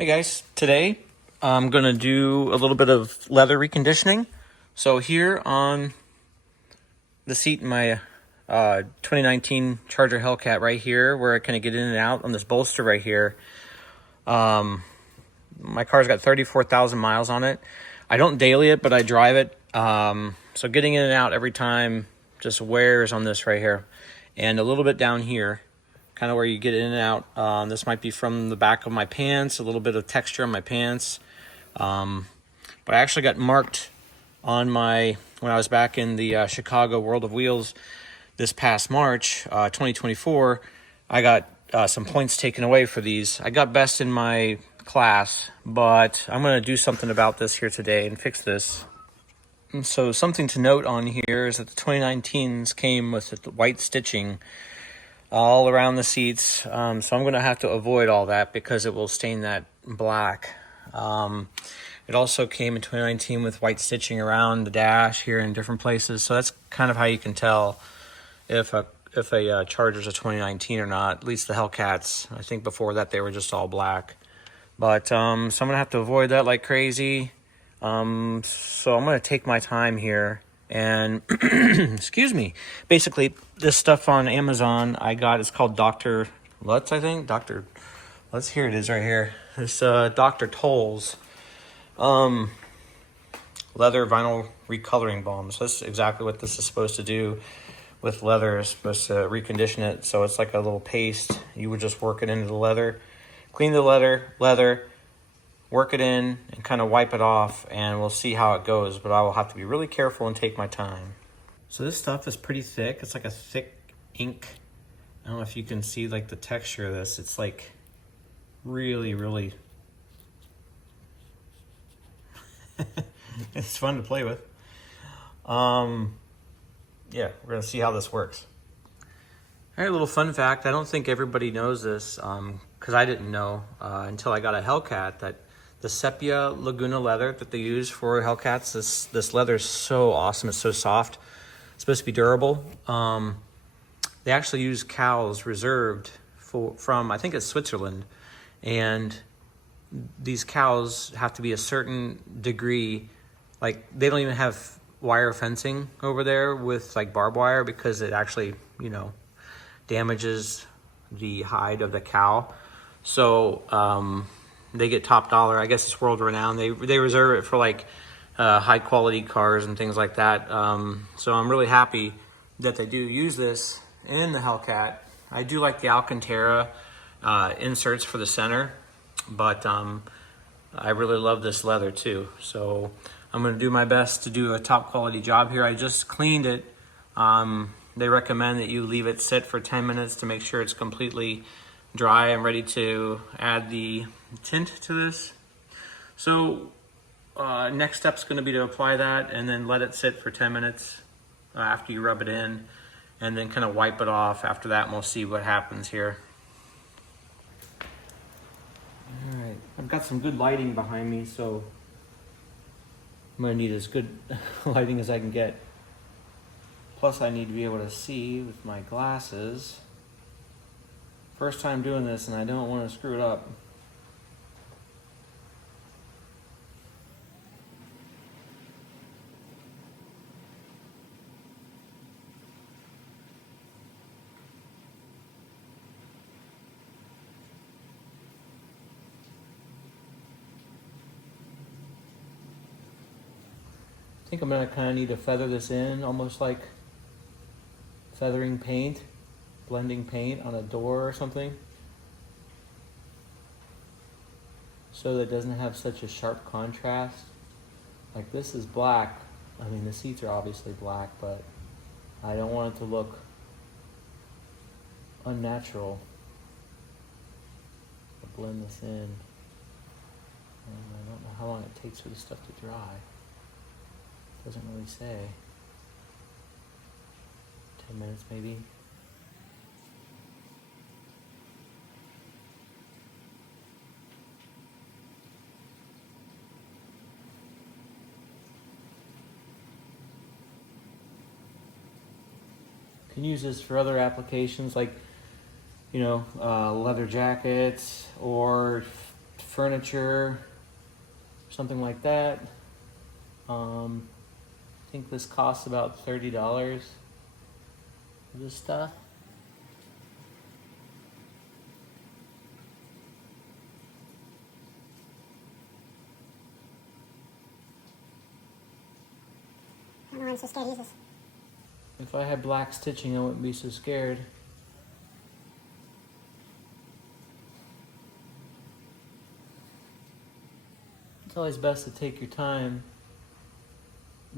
Hey guys, today I'm going to do a little bit of leather reconditioning. So here on the seat in my 2019 Charger Hellcat right here, where I kind of get in and out on this bolster right here, my car's got 34,000 miles on it. I don't daily it, but I drive it. So getting in and out every time just wears on this right here. And a little bit down here, kind of where you get in and out. This might be from the back of my pants, a little bit of texture on my pants. But I actually got marked on when I was back in the Chicago World of Wheels this past March, 2024, I got some points taken away for these. I got best in my class, but I'm going to do something about this here today and fix this. And so something to note on here is that the 2019s came with the white stitching all around the seats. So I'm going to have to avoid all that because it will stain that black. It also came in 2019 with white stitching around the dash here in different places. So that's kind of how you can tell if a Charger's a 2019 or not. At least the Hellcats. I think before that they were just all black. But so I'm going to have to avoid that like crazy. So I'm going to take my time here and excuse me. Basically, this stuff on Amazon I got, it's called Dr. Lutz, I think. Dr. Lutz, here it is right here. It's Dr. Toll's leather vinyl recoloring balm. So that's exactly what this is supposed to do with leather. It's supposed to recondition it. So it's like a little paste. You would just work it into the leather, clean the leather, work it in, and kind of wipe it off, and we'll see how it goes. But I will have to be really careful and take my time. So this stuff is pretty thick. It's like a thick ink. I don't know if you can see like the texture of this. It's like really it's fun to play with. Yeah, we're gonna see how this works. All right, a little fun fact. I don't think everybody knows this, because I didn't know until I got a Hellcat, that the Sepia Leguna leather that they use for Hellcats, this leather is so awesome. It's so soft. It's supposed to be durable. They actually use cows reserved from I think it's Switzerland, and these cows have to be a certain degree. Like, they don't even have wire fencing over there with like barbed wire, because it actually, damages the hide of the cow. So they get top dollar. I guess it's world renowned. They reserve it for like high quality cars and things like that. So I'm really happy that they do use this in the Hellcat. I do like the Alcantara inserts for the center, but I really love this leather too. So I'm going to do my best to do a top quality job here. I just cleaned it. They recommend that you leave it sit for 10 minutes to make sure it's completely dry. I'm ready to add the tint to this. So next step is going to be to apply that and then let it sit for 10 minutes after you rub it in, and then kind of wipe it off after that, and we'll see what happens here. All right, I've got some good lighting behind me, so I'm going to need as good lighting as I can get. Plus I need to be able to see with my glasses. First time doing this and I don't want to screw it up. I think I'm going to kind of need to feather this in, almost like feathering paint, blending paint on a door or something, so that it doesn't have such a sharp contrast. Like, this is black. I mean, the seats are obviously black, but I don't want it to look unnatural. I'll blend this in. And I don't know how long it takes for this stuff to dry. Doesn't really say. 10 minutes maybe. Can use this for other applications, like leather jackets, or furniture, something like that. I think this costs about $30 for this stuff. I don't know why I'm so scared to use this. If I had black stitching, I wouldn't be so scared. It's always best to take your time,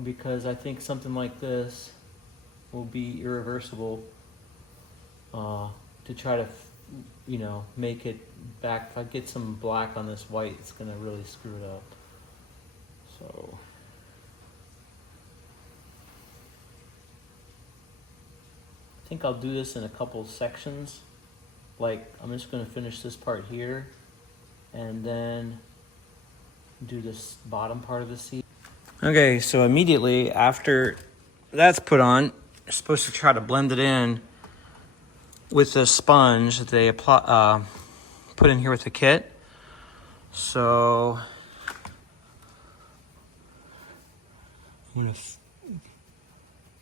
because I think something like this will be irreversible, to try to, you know, make it back. If I get some black on this white, it's gonna really screw it up. So I think I'll do this in a couple sections. Like, I'm just gonna finish this part here and then do this bottom part of the seat. Okay, so immediately after that's put on, you're supposed to try to blend it in with the sponge that they apply, put in here with the kit. So I'm gonna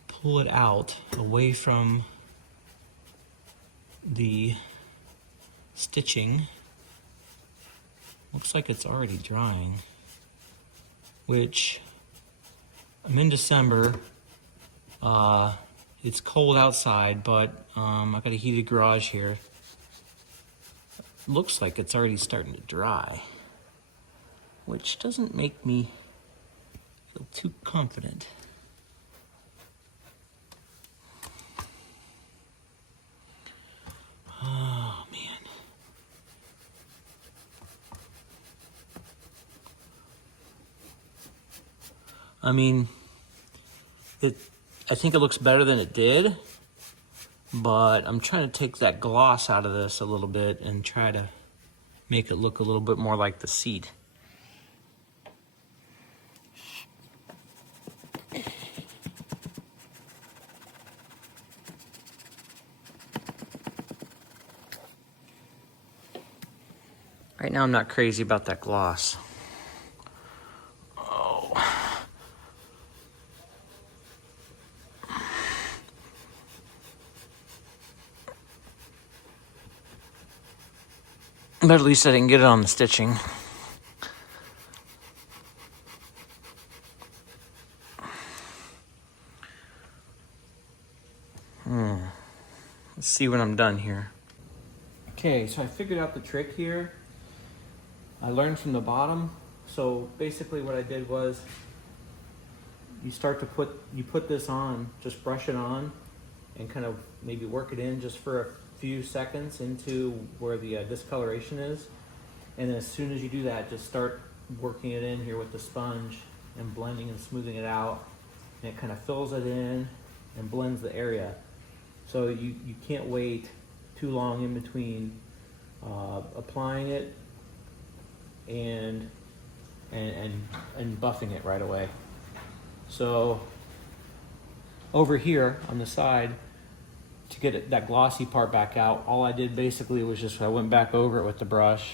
pull it out away from the stitching. Looks like it's already drying, which I'm in December. It's cold outside, but I got a heated garage here. Looks like it's already starting to dry, which doesn't make me feel too confident. Oh, man. I mean, I think it looks better than it did, but I'm trying to take that gloss out of this a little bit and try to make it look a little bit more like the seat. Right now I'm not crazy about that gloss. But at least I didn't get it on the stitching. Let's see when I'm done here. Okay, so I figured out the trick here. I learned from the bottom. So basically what I did was, you put this on, just brush it on, and kind of maybe work it in just for a few seconds into where the discoloration is, and then as soon as you do that, just start working it in here with the sponge and blending and smoothing it out, and it kind of fills it in and blends the area. So you can't wait too long in between applying it and buffing it right away. So over here on the side, to get that glossy part back out, all I did basically was just I went back over it with the brush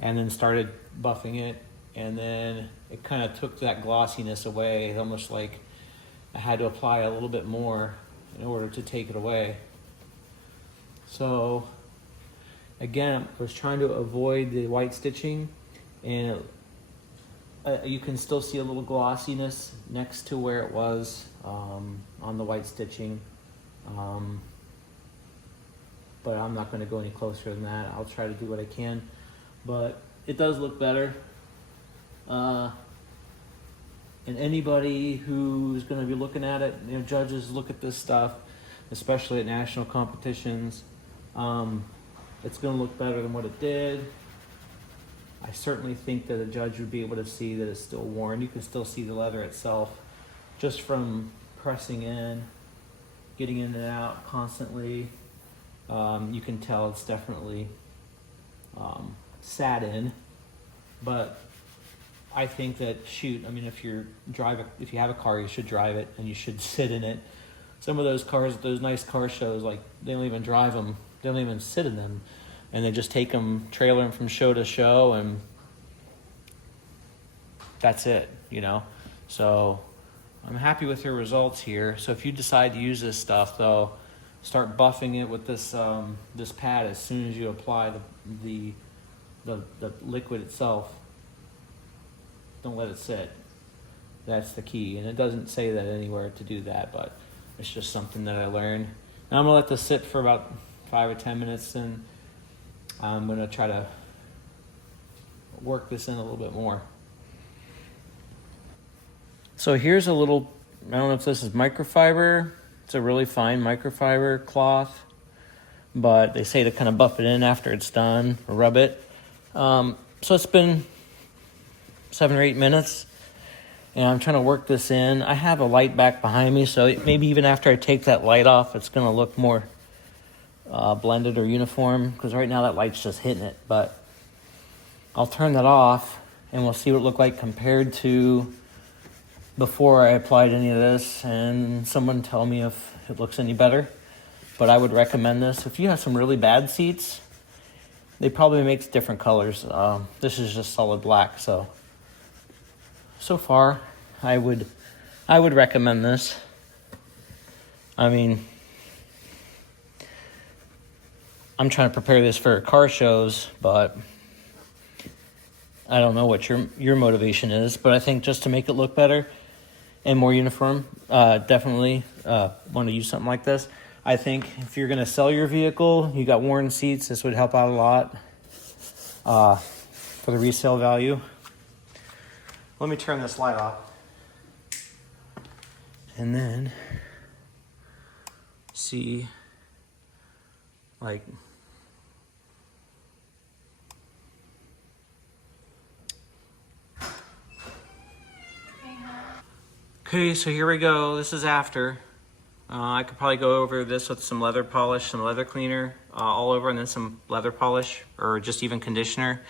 and then started buffing it, and then it kind of took that glossiness away. It's almost like I had to apply a little bit more in order to take it away. So again, I was trying to avoid the white stitching, and you can still see a little glossiness next to where it was on the white stitching. But I'm not going to go any closer than that. I'll try to do what I can, but it does look better. And anybody who's going to be looking at it, you know, judges look at this stuff, especially at national competitions. It's going to look better than what it did. I certainly think that a judge would be able to see that it's still worn. You can still see the leather itself just from pressing in, getting in and out constantly. You can tell it's definitely sat in, but I think that, shoot, I mean, if you have a car, you should drive it and you should sit in it. Some of those cars, those nice car shows, like, they don't even drive them, they don't even sit in them, and they just take them, trailer them from show to show, and that's it, you know. So I'm happy with your results here. So if you decide to use this stuff, though, start buffing it with this this pad as soon as you apply the liquid itself. Don't let it sit. That's the key, and it doesn't say that anywhere to do that, but it's just something that I learned. Now I'm gonna let this sit for about 5 or 10 minutes, and I'm gonna try to work this in a little bit more. So here's a little, I don't know if this is microfiber. It's a really fine microfiber cloth, but they say to kind of buff it in after it's done, or rub it. So it's been 7 or 8 minutes, and I'm trying to work this in. I have a light back behind me, so maybe even after I take that light off, it's going to look more blended or uniform, because right now that light's just hitting it. But I'll turn that off, and we'll see what it looked like compared to before I applied any of this, and someone tell me if it looks any better. But I would recommend this. If you have some really bad seats, they probably make different colors. This is just solid black, so far I would recommend this. I mean, I'm trying to prepare this for car shows, but I don't know what your motivation is, but I think just to make it look better and more uniform, definitely want to use something like this. I think if you're going to sell your vehicle, you got worn seats, this would help out a lot for the resale value. Let me turn this light off. And then see, like, okay, so here we go. This is after. I could probably go over this with some leather polish, some leather cleaner all over, and then some leather polish or just even conditioner,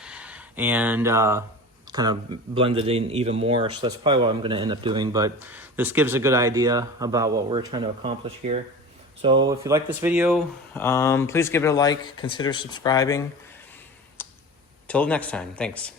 and kind of blend it in even more. So that's probably what I'm going to end up doing, but this gives a good idea about what we're trying to accomplish here. So if you like this video, please give it a like, consider subscribing. Till next time, thanks.